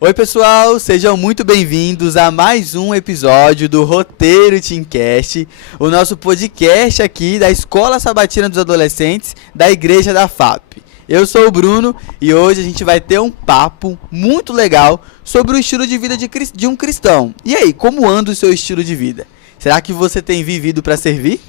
Oi pessoal, sejam muito bem-vindos a mais um episódio do Roteiro Teamcast, o nosso podcast aqui da Escola Sabatina dos Adolescentes da Igreja da FAP. Eu sou o Bruno e hoje a gente vai ter um papo muito legal sobre o estilo de vida de um cristão. E aí, como anda o seu estilo de vida? Será que você tem vivido para servir?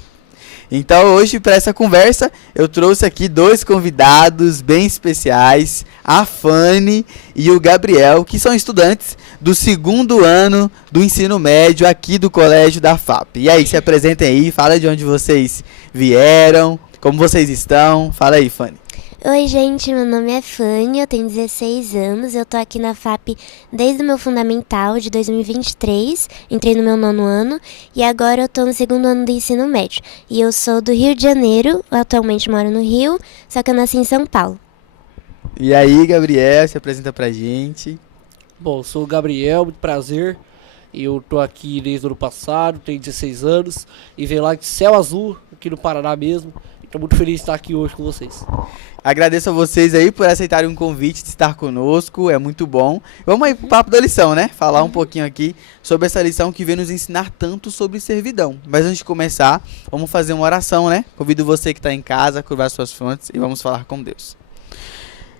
Então hoje, para essa conversa, eu trouxe aqui dois convidados bem especiais, a Fanny e o Gabriel, que são estudantes do 2º ano do ensino médio aqui do Colégio da FAP. E aí, se apresentem aí, fala de onde vocês vieram, como vocês estão. Fala aí, Fanny. Oi, gente, meu nome é Fanny, eu tenho 16 anos, eu tô aqui na FAP desde o meu fundamental de 2023, entrei no meu 9º ano e agora eu tô no 2º ano do ensino médio. E eu sou do Rio de Janeiro, atualmente moro no Rio, só que eu nasci em São Paulo. E aí, Gabriel, se apresenta pra gente. Bom, eu sou o Gabriel, muito prazer. Eu tô aqui desde o ano passado, tenho 16 anos e venho lá de Céu Azul, aqui no Paraná mesmo. Estou muito feliz de estar aqui hoje com vocês. Agradeço a vocês aí por aceitarem um convite de estar conosco, é muito bom. Vamos aí pro papo da lição, né? Falar um pouquinho aqui sobre essa lição que vem nos ensinar tanto sobre servidão. Mas antes de começar, vamos fazer uma oração, né? Convido você que está em casa a curvar suas frontes e vamos falar com Deus.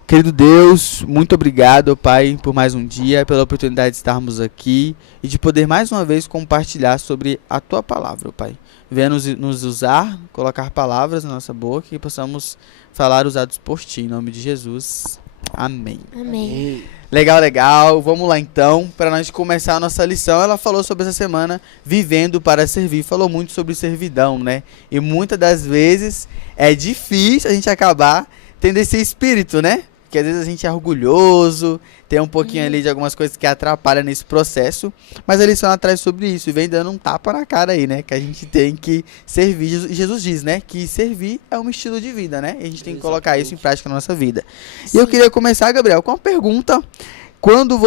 Querido Deus, muito obrigado, Pai, por mais um dia, pela oportunidade de estarmos aqui e de poder mais uma vez compartilhar sobre a Tua palavra, Pai. Venha nos usar, colocar palavras na nossa boca e possamos falar usados por Ti, em nome de Jesus. Amém. Amém. Legal. Vamos lá então, para nós começar a nossa lição. Ela falou sobre essa semana, vivendo para servir, falou muito sobre servidão, né? E muitas das vezes é difícil a gente acabar tendo esse espírito, né? Porque às vezes a gente é orgulhoso, tem um pouquinho ali de algumas coisas que atrapalham nesse processo, mas a lição ela traz sobre isso e vem dando um tapa na cara aí, né? Que a gente tem que servir. Jesus diz, né? Que servir é um estilo de vida, né? E a gente tem que colocar isso em prática na nossa vida. Sim. E eu queria começar, Gabriel, com uma pergunta. Quando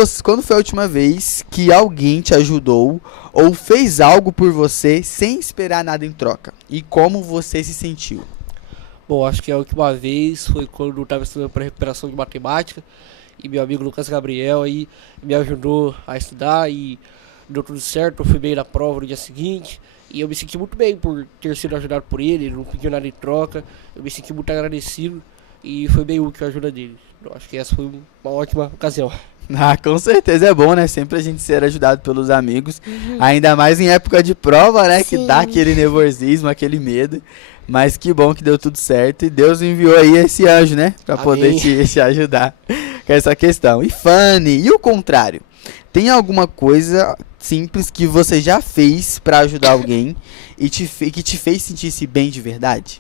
foi a última vez que alguém te ajudou ou fez algo por você sem esperar nada em troca? E como você se sentiu? Bom, acho que a última vez foi quando eu estava estudando para recuperação de matemática e meu amigo Lucas Gabriel aí me ajudou a estudar e deu tudo certo, eu fui bem na prova no dia seguinte e eu me senti muito bem por ter sido ajudado por ele não pediu nada em troca, eu me senti muito agradecido e foi bem útil a ajuda dele. Eu acho que essa foi uma ótima ocasião. Ah, com certeza é bom, né? Sempre a gente ser ajudado pelos amigos, ainda mais em época de prova, né? Sim. Que dá aquele nervosismo, aquele medo. Mas que bom que deu tudo certo e Deus enviou aí esse anjo, né? Pra poder te ajudar com essa questão. E Fanny, e o contrário? Tem alguma coisa simples que você já fez pra ajudar alguém e que te fez sentir-se bem de verdade?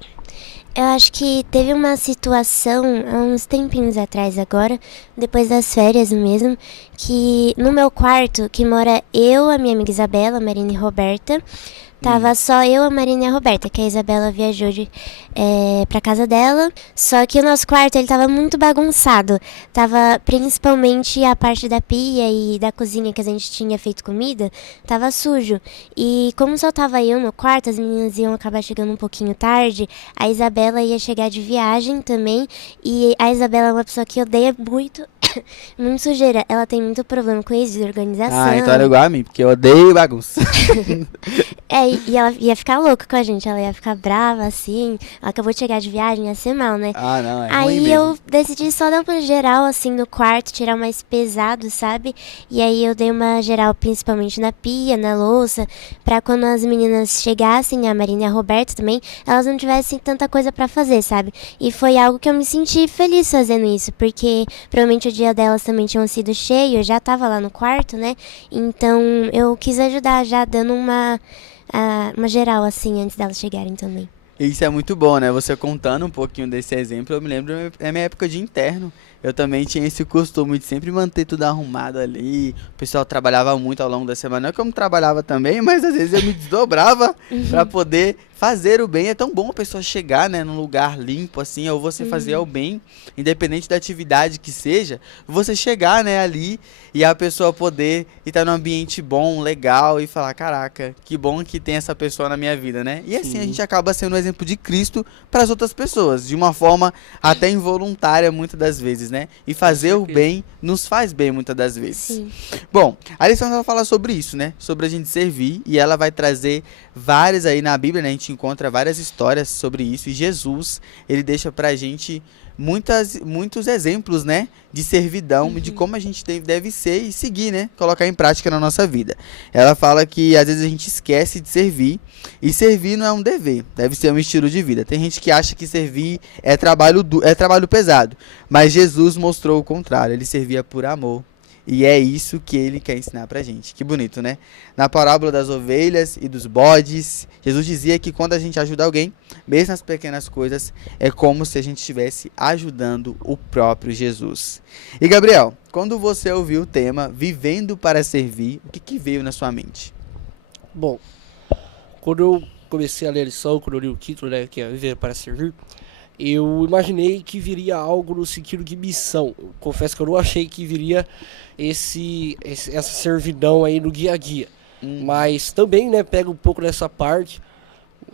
Eu acho que teve uma situação, há uns tempinhos atrás agora, depois das férias mesmo, que no meu quarto, que mora eu, a minha amiga Isabela, a Marina e a Roberta, tava só eu, a Marina e a Roberta, que a Isabela viajou pra casa dela. Só que o nosso quarto, ele tava muito bagunçado. Tava principalmente a parte da pia e da cozinha que a gente tinha feito comida, tava sujo. E como só tava eu no quarto, as meninas iam acabar chegando um pouquinho tarde. A Isabela ia chegar de viagem também. E a Isabela é uma pessoa que odeia muito sujeira. Ela tem muito problema com isso, de organização. Ah, então era igual a mim, porque eu odeio bagunça. E ela ia ficar louca com a gente, ela ia ficar brava, assim. Ela acabou de chegar de viagem, ia ser mal, né? Ah, não, é ruim Aí mesmo. eu decidi só dar uma geral, assim, no quarto, tirar o mais pesado, sabe? E aí eu dei uma geral principalmente na pia, na louça, pra quando as meninas chegassem, a Marina e a Roberta também, elas não tivessem tanta coisa pra fazer, sabe? E foi algo que eu me senti feliz fazendo isso, porque provavelmente o dia delas também tinha sido cheio, eu já tava lá no quarto, né? Então eu quis ajudar já dando uma geral, assim, antes delas chegarem também. Isso é muito bom, né? Você contando um pouquinho desse exemplo, eu me lembro da minha época de interno. Eu também tinha esse costume de sempre manter tudo arrumado ali. O pessoal trabalhava muito ao longo da semana. Não é que eu não trabalhava também, mas às vezes eu me desdobrava para poder fazer o bem é tão bom a pessoa chegar, né, num lugar limpo, assim, ou você fazer o bem, independente da atividade que seja, você chegar, né, ali e a pessoa poder estar num ambiente bom, legal e falar, caraca, que bom que tem essa pessoa na minha vida, né? E assim a gente acaba sendo um exemplo de Cristo para as outras pessoas, de uma forma até involuntária muitas das vezes, né? E fazer o bem nos faz bem muitas das vezes. Sim. Bom, a lição vai falar sobre isso, né? Sobre a gente servir, e ela vai trazer várias aí na Bíblia, né? A gente encontra várias histórias sobre isso, e Jesus, ele deixa pra gente muitos exemplos, né? De servidão, de como a gente deve ser e seguir, né? Colocar em prática na nossa vida. Ela fala que às vezes a gente esquece de servir, e servir não é um dever, deve ser um estilo de vida. Tem gente que acha que servir é trabalho pesado, mas Jesus mostrou o contrário, ele servia por amor. E é isso que ele quer ensinar pra gente. Que bonito, né? Na parábola das ovelhas e dos bodes, Jesus dizia que quando a gente ajuda alguém, mesmo nas pequenas coisas, é como se a gente estivesse ajudando o próprio Jesus. E Gabriel, quando você ouviu o tema Vivendo para Servir, o que veio na sua mente? Bom, quando eu comecei a ler a lição, quando eu li o título, né, que é Viver para Servir, eu imaginei que viria algo no sentido de missão. Eu confesso que eu não achei que viria essa servidão aí no dia a dia. Mas também, né, pega um pouco dessa parte,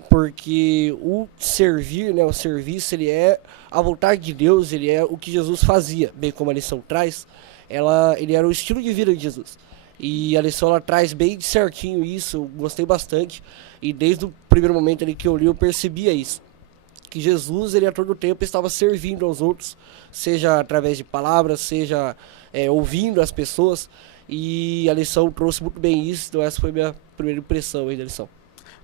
porque o servir, né, o serviço, ele é a vontade de Deus, ele é o que Jesus fazia, bem como a lição traz, ele era o estilo de vida de Jesus. E a lição ela traz bem de certinho isso, eu gostei bastante, e desde o primeiro momento ali que eu li, eu percebia isso. Que Jesus, ele a todo tempo estava servindo aos outros, seja através de palavras, seja ouvindo as pessoas, e a lição trouxe muito bem isso, então essa foi a minha primeira impressão aí da lição.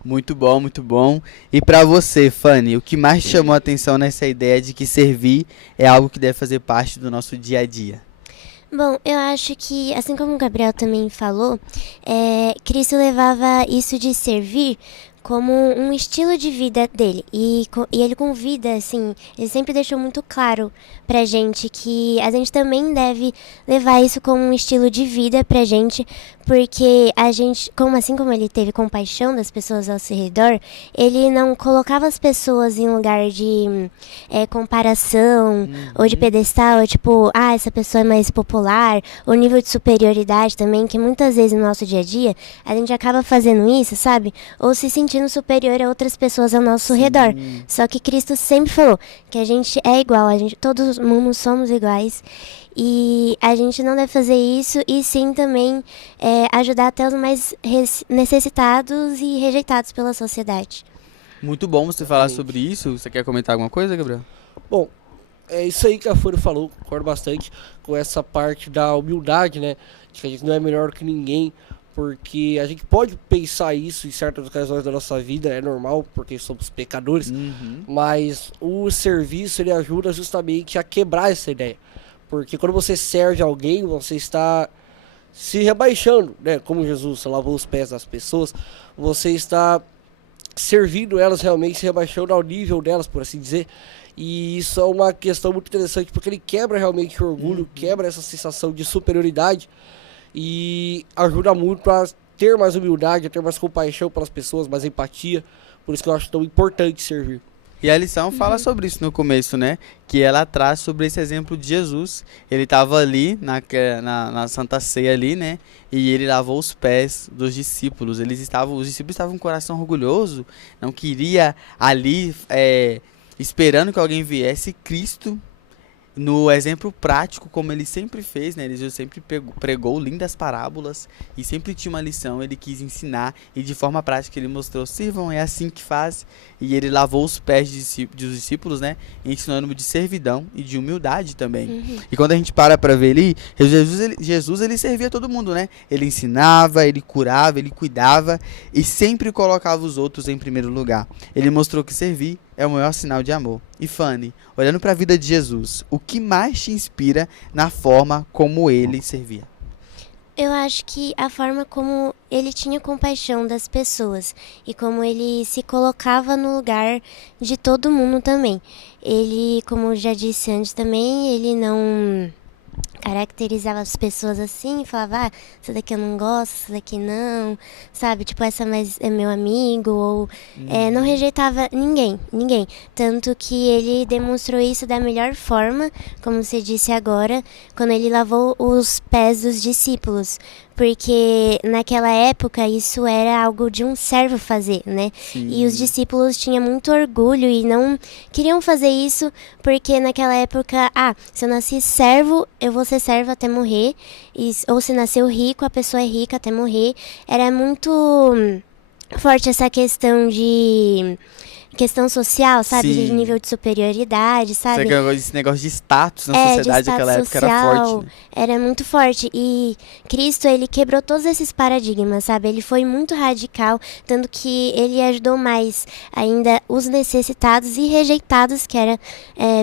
Muito bom, muito bom. E pra você, Fanny, o que mais te chamou a atenção nessa ideia de que servir é algo que deve fazer parte do nosso dia a dia? Bom, eu acho que, assim como o Gabriel também falou, Cristo levava isso de servir como um estilo de vida dele. E ele convida, assim, ele sempre deixou muito claro pra gente que a gente também deve levar isso como um estilo de vida pra gente, porque a gente, assim como ele teve compaixão das pessoas ao seu redor, ele não colocava as pessoas em lugar de comparação ou de pedestal, tipo, essa pessoa é mais popular, ou nível de superioridade também, que muitas vezes no nosso dia a dia a gente acaba fazendo isso, sabe? Ou se sentindo superior a outras pessoas ao nosso redor. Só que Cristo sempre falou que a gente é igual, todos mundo somos iguais. E a gente não deve fazer isso, e sim também ajudar até os mais necessitados e rejeitados pela sociedade. Muito bom você falar sobre isso. Você quer comentar alguma coisa, Gabriel? Bom, é isso aí que a Fúria falou, concordo bastante com essa parte da humildade, né? De que a gente não é melhor que ninguém, porque a gente pode pensar isso em certas ocasiões da nossa vida, é normal, porque somos pecadores, mas o serviço, ele ajuda justamente a quebrar essa ideia. Porque quando você serve alguém, você está se rebaixando, né? Como Jesus lavou os pés das pessoas, você está servindo elas realmente, se rebaixando ao nível delas, por assim dizer. E isso é uma questão muito interessante, porque ele quebra realmente o orgulho, quebra essa sensação de superioridade e ajuda muito a ter mais humildade, a ter mais compaixão pelas pessoas, mais empatia. Por isso que eu acho tão importante servir. E a lição fala sobre isso no começo, né? Que ela traz sobre esse exemplo de Jesus. Ele estava ali na Santa Ceia ali, né? E ele lavou os pés dos discípulos. Os discípulos estavam com o coração orgulhoso, não queria ali esperando que alguém viesse. Cristo, no exemplo prático, como ele sempre fez, né? Ele sempre pregou lindas parábolas e sempre tinha uma lição, ele quis ensinar, e de forma prática ele mostrou: sirvam, é assim que faz. E ele lavou os pés dos discípulos, né? Ensinando de servidão e de humildade também. E quando a gente para ver ali, Jesus ele servia todo mundo, né? Ele ensinava, ele curava, ele cuidava e sempre colocava os outros em primeiro lugar. Ele mostrou que servir é o maior sinal de amor. E Fanny, olhando para a vida de Jesus, o que mais te inspira na forma como ele servia? Eu acho que a forma como ele tinha compaixão das pessoas e como ele se colocava no lugar de todo mundo também. Ele, como eu já disse antes também, ele não caracterizava as pessoas assim, falava, essa daqui eu não gosto, essa daqui não, sabe? Tipo, essa mais é meu amigo, ou não rejeitava ninguém. Tanto que ele demonstrou isso da melhor forma, como você disse agora, quando ele lavou os pés dos discípulos. Porque naquela época isso era algo de um servo fazer, né? Sim. E os discípulos tinham muito orgulho e não queriam fazer isso porque naquela época, se eu nasci servo, eu vou ser servo até morrer. Ou se nasceu rico, a pessoa é rica até morrer. Era muito forte essa questão de... questão social, sabe? Sim. De nível de superioridade, sabe? Esse negócio de status na sociedade naquela época era forte, né? Era muito forte. E Cristo, ele quebrou todos esses paradigmas, sabe? Ele foi muito radical, tanto que ele ajudou mais ainda os necessitados e rejeitados, que era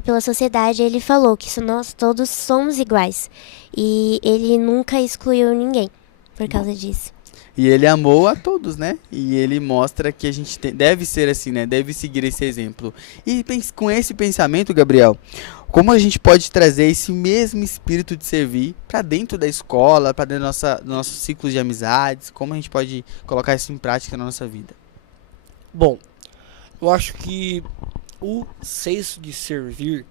pela sociedade. Ele falou que nós todos somos iguais. E ele nunca excluiu ninguém por causa disso. E ele amou a todos, né? E ele mostra que a gente deve ser assim, né? Deve seguir esse exemplo. E com esse pensamento, Gabriel, como a gente pode trazer esse mesmo espírito de servir para dentro da escola, para dentro do nosso ciclo de amizades? Como a gente pode colocar isso em prática na nossa vida? Bom, eu acho que o senso de servir,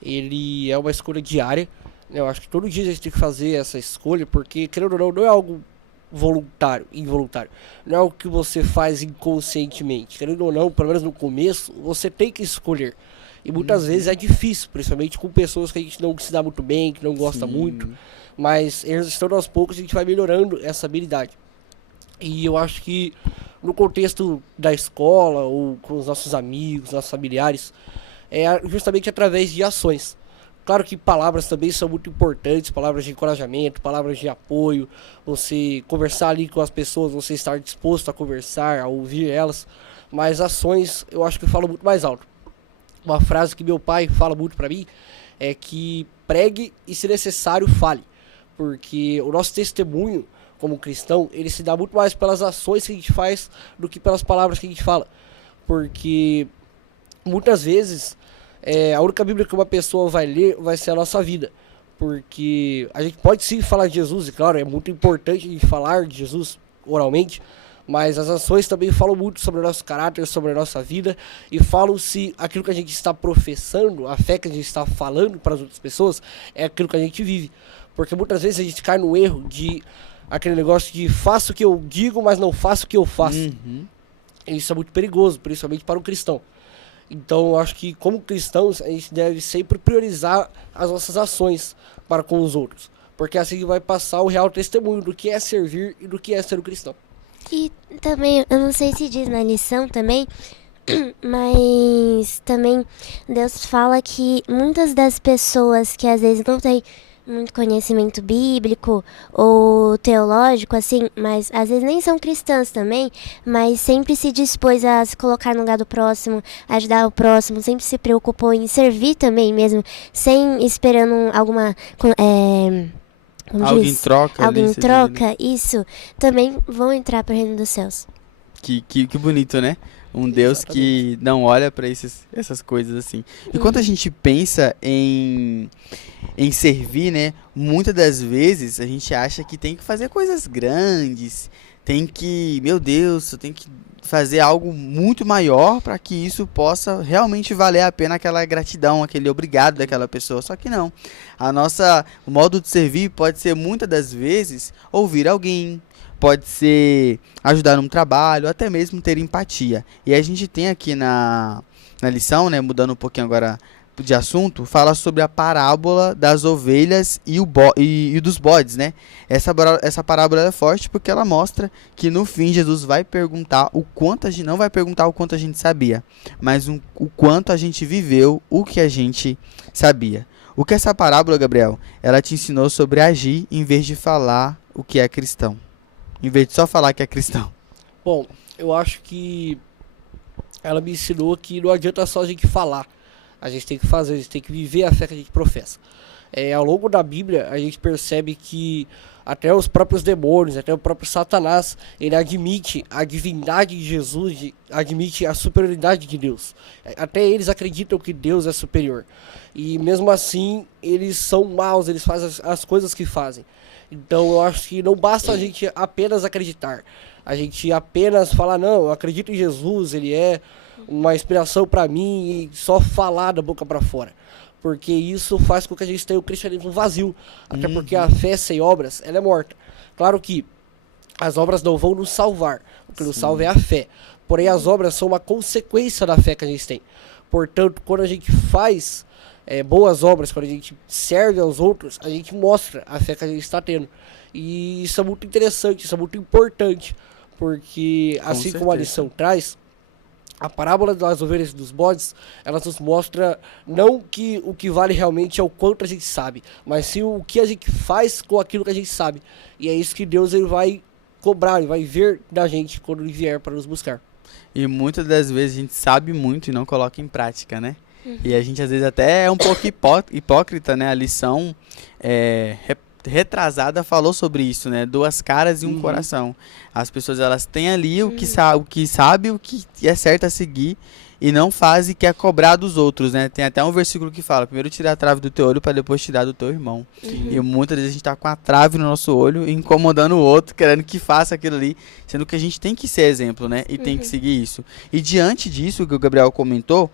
ele é uma escolha diária. Eu acho que todo dia a gente tem que fazer essa escolha, porque, querendo ou não é algo involuntário. Não é o que você faz inconscientemente. Querendo ou não, pelo menos no começo, você tem que escolher. E muitas vezes é difícil, principalmente com pessoas que a gente não se dá muito bem, que não gosta muito. Mas exercitando aos poucos a gente vai melhorando essa habilidade. E eu acho que no contexto da escola, ou com os nossos amigos, nossos familiares, é justamente através de ações. Claro que palavras também são muito importantes, palavras de encorajamento, palavras de apoio, você conversar ali com as pessoas, você estar disposto a conversar, a ouvir elas, mas ações eu acho que falam muito mais alto. Uma frase que meu pai fala muito pra mim é que pregue e, se necessário, fale, porque o nosso testemunho como cristão, ele se dá muito mais pelas ações que a gente faz do que pelas palavras que a gente fala, porque muitas vezes... a única Bíblia que uma pessoa vai ler vai ser a nossa vida. Porque a gente pode sim falar de Jesus, e claro, é muito importante a gente falar de Jesus oralmente, mas as ações também falam muito sobre o nosso caráter, sobre a nossa vida, e falam se aquilo que a gente está professando, a fé que a gente está falando para as outras pessoas, é aquilo que a gente vive. Porque muitas vezes a gente cai no erro de aquele negócio de faço o que eu digo, mas não faço o que eu faço. E isso é muito perigoso, principalmente para um cristão. Então eu acho que como cristãos a gente deve sempre priorizar as nossas ações para com os outros, porque assim vai passar o real testemunho do que é servir e do que é ser um cristão. E também, eu não sei se diz na lição também, mas também Deus fala que muitas das pessoas que às vezes não têm muito conhecimento bíblico ou teológico, assim, mas às vezes nem são cristãs também, mas sempre se dispôs a se colocar no lugar do próximo, ajudar o próximo, sempre se preocupou em servir também mesmo, sem esperando alguma... Alguém troca. Alguém ali, troca, isso, também vão entrar para o reino dos céus. Que bonito, né? Um Deus que não olha para essas coisas assim. E quando a gente pensa em servir, né? Muitas das vezes a gente acha que tem que fazer coisas grandes, meu Deus, eu tenho que fazer algo muito maior para que isso possa realmente valer a pena, aquela gratidão, aquele obrigado daquela pessoa. Só que não. O modo de servir pode ser muitas das vezes ouvir alguém, pode ser ajudar num trabalho, até mesmo ter empatia. E a gente tem aqui na lição, né, mudando um pouquinho agora de assunto, fala sobre a parábola das ovelhas e dos bodes, né? Essa parábola é forte porque ela mostra que no fim Jesus vai perguntar não vai perguntar o quanto a gente sabia, mas o quanto a gente viveu o que a gente sabia. O que essa parábola, Gabriel, ela te ensinou sobre agir em vez de falar o que é cristão? Em vez de só falar que é cristão. Bom, eu acho que ela me ensinou que não adianta só a gente falar. A gente tem que fazer, a gente tem que viver a fé que a gente professa. Ao longo da Bíblia, a gente percebe que até os próprios demônios, até o próprio Satanás, ele admite a divindade de Jesus, admite a superioridade de Deus. Até eles acreditam que Deus é superior. E mesmo assim, eles são maus, eles fazem as coisas que fazem. Então eu acho que não basta a gente apenas acreditar. A gente apenas falar, não, eu acredito em Jesus, ele é uma inspiração para mim, e só falar da boca para fora. Porque isso faz com que a gente tenha o cristianismo vazio. Até porque a fé sem obras, ela é morta. Claro que as obras não vão nos salvar. O que nos salva é a fé. Porém, as obras são uma consequência da fé que a gente tem. Portanto, quando a gente faz boas obras, quando a gente serve aos outros, a gente mostra a fé que a gente está tendo. E isso é muito interessante, isso é muito importante. Porque, assim como a lição traz, a parábola das ovelhas e dos bodes, ela nos mostra não que o que vale realmente é o quanto a gente sabe, mas sim o que a gente faz com aquilo que a gente sabe. E é isso que Deus ele vai cobrar, ele vai ver da gente quando ele vier para nos buscar. E muitas das vezes a gente sabe muito e não coloca em prática, né? E a gente às vezes até é um pouco hipócrita, né? A lição retrasada falou sobre isso, né? 2 caras e um coração. As pessoas, elas têm ali o que sabe, o que é certo a seguir, e não faz e quer cobrar dos outros, né? Tem até um versículo que fala, primeiro tira a trave do teu olho para depois tirar do teu irmão. E muitas vezes a gente tá com a trave no nosso olho, incomodando o outro, querendo que faça aquilo ali, sendo que a gente tem que ser exemplo, né? E tem que seguir isso. E diante disso que o Gabriel comentou,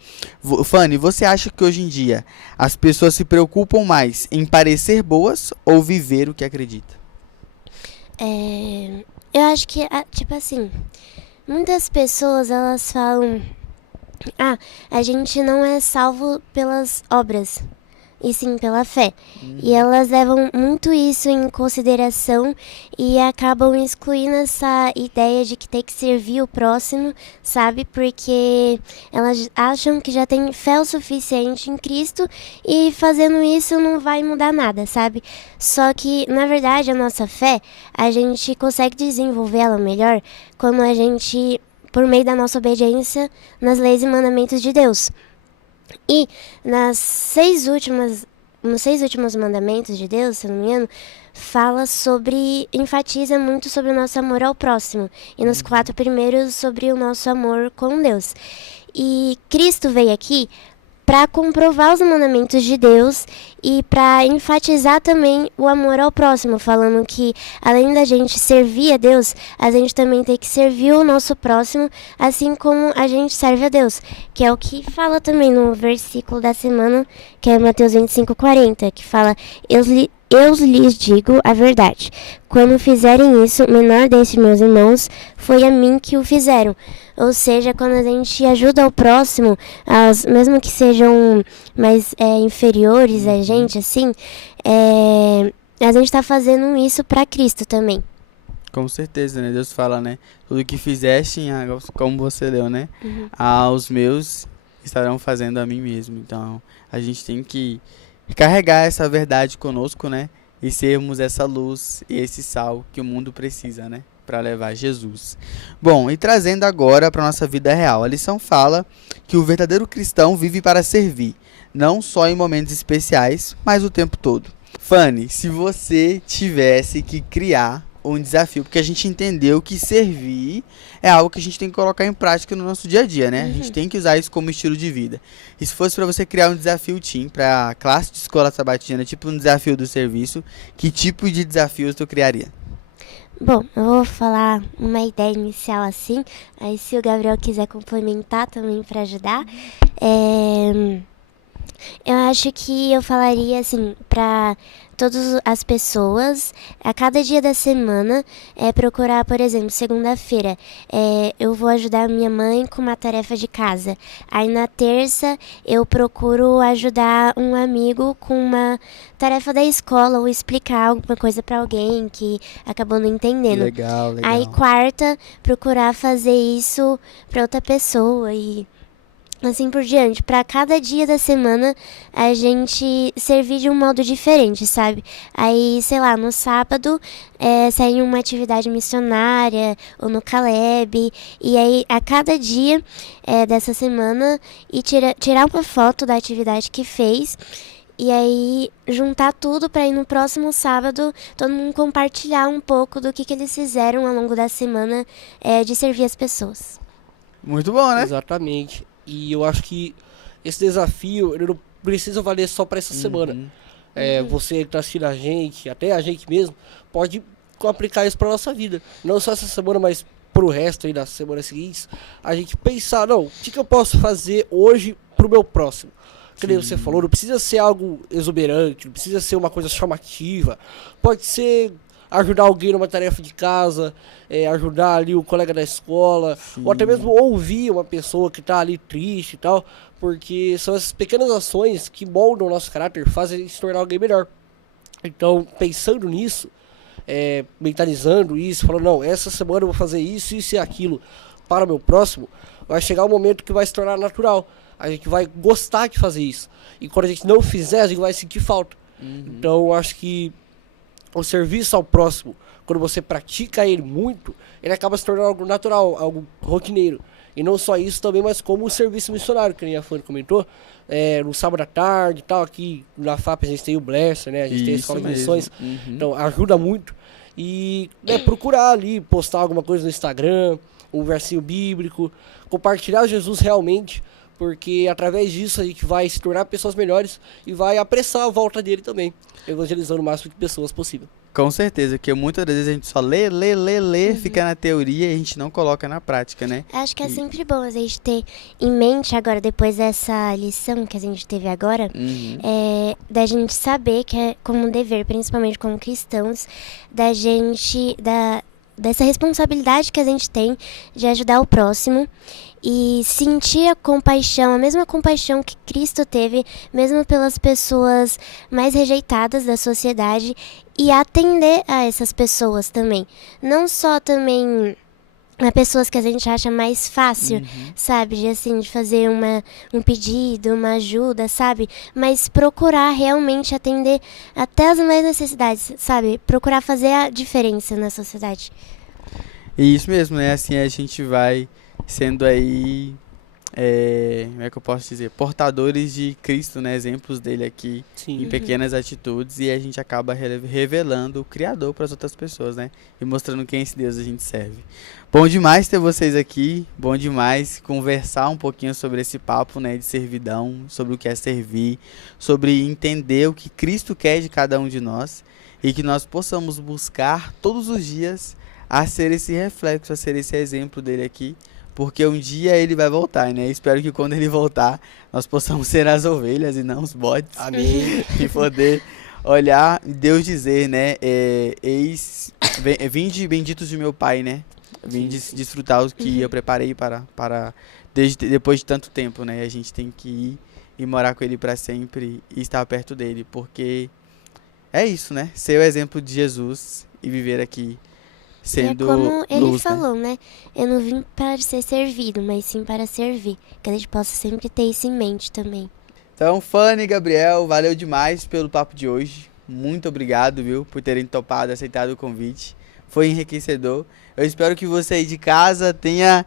Fanny, você acha que hoje em dia as pessoas se preocupam mais em parecer boas ou viver o que acredita? Eu acho que, tipo assim, muitas pessoas, elas falam, a gente não é salvo pelas obras, e sim pela fé. E elas levam muito isso em consideração e acabam excluindo essa ideia de que tem que servir o próximo, sabe? Porque elas acham que já tem fé o suficiente em Cristo e fazendo isso não vai mudar nada, sabe? Só que, na verdade, a nossa fé, a gente consegue desenvolver ela melhor quando a gente, por meio da nossa obediência nas leis e mandamentos de Deus. E nos 6 últimos mandamentos de Deus, se não me engano, enfatiza muito sobre o nosso amor ao próximo. E nos 4 primeiros sobre o nosso amor com Deus. E Cristo veio aqui para comprovar os mandamentos de Deus e para enfatizar também o amor ao próximo, falando que além da gente servir a Deus, a gente também tem que servir o nosso próximo, assim como a gente serve a Deus, que é o que fala também no versículo da semana, que é Mateus 25:40, que fala: Eu lhes digo a verdade, quando fizerem isso, o menor desses meus irmãos, foi a mim que o fizeram. Ou seja, quando a gente ajuda o próximo, mesmo que sejam mais inferiores a gente, assim, a gente está fazendo isso para Cristo também. Com certeza, né? Deus fala, né? Tudo que fizeste, como você deu, né? Aos meus estarão fazendo a mim mesmo. Então, a gente tem que carregar essa verdade conosco, né? E sermos essa luz e esse sal que o mundo precisa, né? Para levar Jesus. Bom, e trazendo agora para nossa vida real, a lição fala que o verdadeiro cristão vive para servir, não só em momentos especiais, mas o tempo todo. Fanny, se você tivesse que criar um desafio, porque a gente entendeu que servir é algo que a gente tem que colocar em prática no nosso dia a dia, né? A gente tem que usar isso como estilo de vida. E se fosse para você criar um desafio team para classe de escola sabatina, tipo um desafio do serviço, que tipo de desafios tu criaria? Bom, eu vou falar uma ideia inicial assim, aí se o Gabriel quiser complementar também para ajudar, eu acho que eu falaria assim, para todas as pessoas, a cada dia da semana, procurar, por exemplo, segunda-feira, eu vou ajudar minha mãe com uma tarefa de casa. Aí na terça eu procuro ajudar um amigo com uma tarefa da escola ou explicar alguma coisa para alguém que acabou não entendendo. Legal. Aí quarta, procurar fazer isso para outra pessoa e assim por diante, para cada dia da semana a gente servir de um modo diferente, sabe? Aí, sei lá, no sábado sair uma atividade missionária ou no Caleb, e aí a cada dia dessa semana e tirar uma foto da atividade que fez E aí, juntar tudo para ir no próximo sábado, todo mundo compartilhar um pouco do que eles fizeram ao longo da semana de servir as pessoas. Muito bom, né? Exatamente. E eu acho que esse desafio ele não precisa valer só para essa semana. Você que está assistindo a gente, até a gente mesmo, pode aplicar isso para nossa vida. Não só essa semana, mas pro resto aí das semanas seguintes. A gente pensar, não, o que eu posso fazer hoje pro meu próximo? Que nem você falou, não precisa ser algo exuberante, não precisa ser uma coisa chamativa. Pode ser ajudar alguém numa tarefa de casa, ajudar ali o colega da escola, ou até mesmo ouvir uma pessoa que está ali triste e tal, porque são essas pequenas ações que moldam o nosso caráter, fazem a gente se tornar alguém melhor. Então, pensando nisso, mentalizando isso, falando, não, essa semana eu vou fazer isso, isso e aquilo para o meu próximo, vai chegar um momento que vai se tornar natural. A gente vai gostar de fazer isso. E quando a gente não fizer, a gente vai sentir falta. Então, eu acho que o serviço ao próximo, quando você pratica ele muito, ele acaba se tornando algo natural, algo rotineiro. E não só isso também, mas como o serviço missionário, que nem a Fanny comentou, no sábado à tarde e tal, aqui na FAP a gente tem o Blesser, né? A gente tem a escola de missões, então ajuda muito. E procurar ali, postar alguma coisa no Instagram, um versinho bíblico, compartilhar Jesus realmente, porque através disso a gente vai se tornar pessoas melhores e vai apressar a volta dele também, evangelizando o máximo de pessoas possível. Com certeza, que muitas das vezes a gente só lê, fica na teoria e a gente não coloca na prática, né? Acho que é sempre bom a gente ter em mente agora, depois dessa lição que a gente teve agora, da gente saber que é como um dever, principalmente como cristãos, dessa responsabilidade que a gente tem de ajudar o próximo e sentir a compaixão, a mesma compaixão que Cristo teve, mesmo pelas pessoas mais rejeitadas da sociedade, e atender a essas pessoas também. Não só também a pessoas que a gente acha mais fácil, sabe, de fazer um pedido, uma ajuda, sabe, mas procurar realmente atender até as mais necessidades, sabe, procurar fazer a diferença na sociedade. E isso mesmo, né? Assim a gente vai sendo aí, como é que eu posso dizer, portadores de Cristo, né? Exemplos dele aqui. Sim. Em pequenas atitudes, e a gente acaba revelando o Criador para as outras pessoas, né? E mostrando quem esse Deus a gente serve. Bom demais ter vocês aqui, bom demais conversar um pouquinho sobre esse papo, né, de servidão, sobre o que é servir, sobre entender o que Cristo quer de cada um de nós e que nós possamos buscar todos os dias a ser esse reflexo, a ser esse exemplo dele aqui, porque um dia ele vai voltar, né? Espero que quando ele voltar, nós possamos ser as ovelhas e não os bodes. Amém. E poder olhar e Deus dizer, né? Vinde benditos de meu Pai, né? Vinde desfrutar o que eu preparei para depois de tanto tempo, né? A gente tem que ir e morar com ele para sempre e estar perto dele, porque é isso, né? Ser o exemplo de Jesus e viver aqui sendo como ele luz, falou, né? Eu não vim para ser servido, mas sim para servir. Que a gente possa sempre ter isso em mente também. Então, Fanny e Gabriel, valeu demais pelo papo de hoje. Muito obrigado, viu, por terem topado, aceitado o convite. Foi enriquecedor. Eu espero que você aí de casa tenha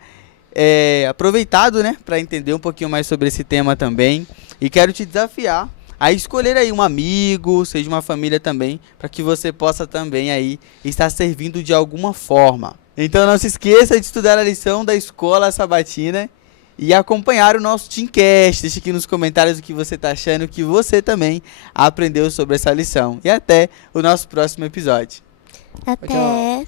aproveitado, né, para entender um pouquinho mais sobre esse tema também. E quero te desafiar a escolher aí um amigo, seja uma família também, para que você possa também aí estar servindo de alguma forma. Então não se esqueça de estudar a lição da Escola Sabatina e acompanhar o nosso Teamcast. Deixa aqui nos comentários o que você está achando, o que você também aprendeu sobre essa lição. E até o nosso próximo episódio. Até!